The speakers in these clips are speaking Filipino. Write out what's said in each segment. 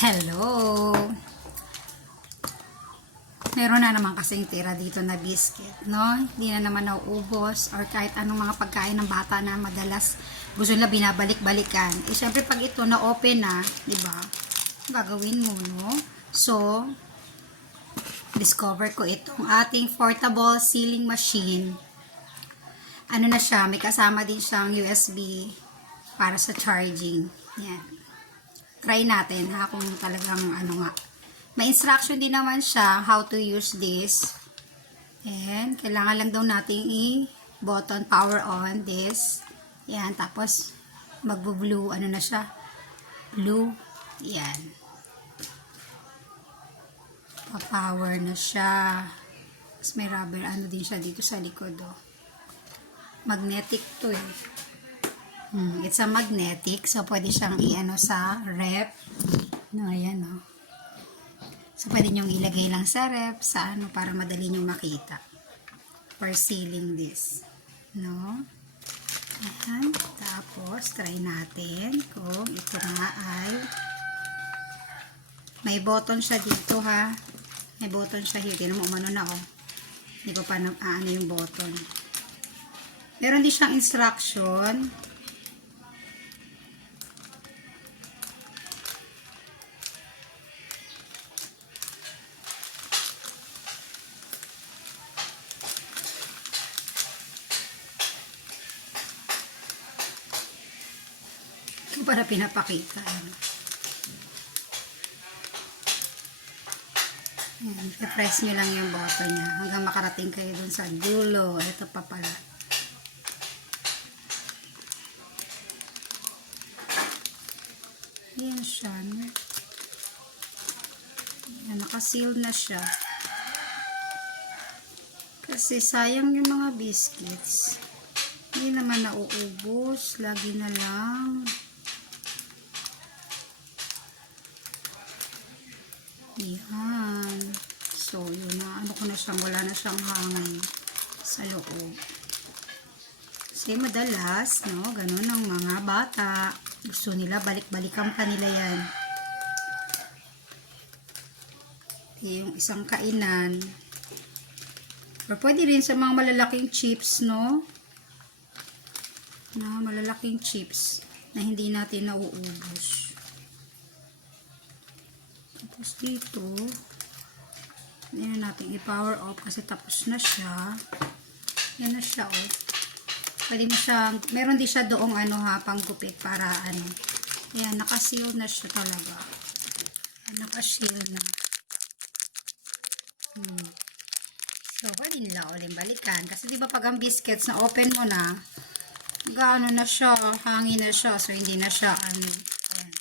Hello! Meron na naman kasing tira dito na biscuit, no? Hindi na naman nauubos or kahit anong mga pagkain ng bata na madalas gusto nila binabalik-balikan. Eh, syempre pag ito na-open na, di ba? Gagawin mo, no? So, discover ko itong ating portable sealing machine. Ano na siya, may kasama din siyang USB para sa charging. Yan. Try natin ha kung talagang ano nga. May instruction din naman siya how to use this. And kailangan lang daw natin i-button power on this. Yan, tapos magbo-blue, ano na siya? Blue. Yan. Pa-power na siya. Tapos may rubber ano din siya dito sa likod, oh. Magnetic to eh. It's a magnetic. So, pwede siyang i-ano sa rep. No, ayan, no. So, pwede nyong ilagay lang sa rep, sa ano, para madali nyong makita. For sealing this. No? Ayan. Tapos, try natin kung ito nga ay may button siya dito, ha. May button siya here. Tinan mo, umano na, oh. Hindi ko pa ano yung button. Meron din siyang instruction. Para pinapakita. Ayan, i-press nyo lang yung button niya hanggang makarating kayo dun sa dulo. Ito pa pala. Ayan siya. Ayan, nakaseal na siya. Kasi sayang yung mga biscuits. Hindi naman nauubos. Lagi na lang. Yan. So, yun na. Ano ko na siyang, wala na siyang hangin sa loob. Kasi madalas, no, ganun ang mga bata. Gusto nila, balik-balikan pa nila yan. Yung isang kainan. Or pwede rin sa mga malalaking chips, no? Na malalaking chips na hindi natin nauubos. Tapos dito, hindi na natin i-power off kasi tapos na siya. Yan na siya, oh. Pwede mo siya, meron din siya doong ano ha, panggupit para ano. Ayan, nakaseal na siya talaga. Ayan, nakaseal na. So, pwede nila ulit balikan. Kasi di ba pag ang biscuits na open mo na, gaano na siya, hangin na siya. So, hindi na siya, ano, ayan.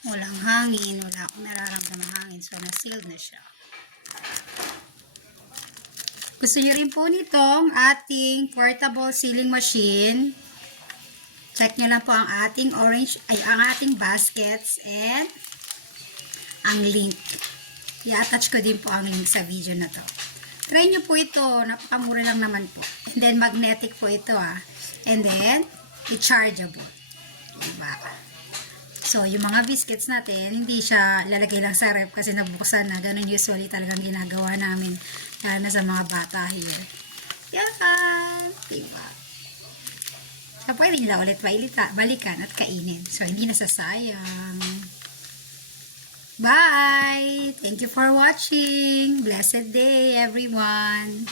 Walang hangin, wala akong nararamdaman hangin. So, na-sealed na siya. Gusto nyo rin po nitong ating portable sealing machine. Check nyo lang po ang ating ang ating baskets and ang link. I-attach ko din po ang link sa video na to. Try nyo po ito. Napakamura lang naman po. And then, magnetic po ito, ah. And then, i-chargeable. Diba? So, yung mga biscuits natin, hindi siya lalagay lang sa ref kasi nabuksan na. Ganun usually talagang ginagawa namin. Kaya na sa mga bata here. Yan! Diba? So, pwede nila ulit balikan at kainin. So, hindi nasasayang. Bye! Thank you for watching. Blessed day, everyone!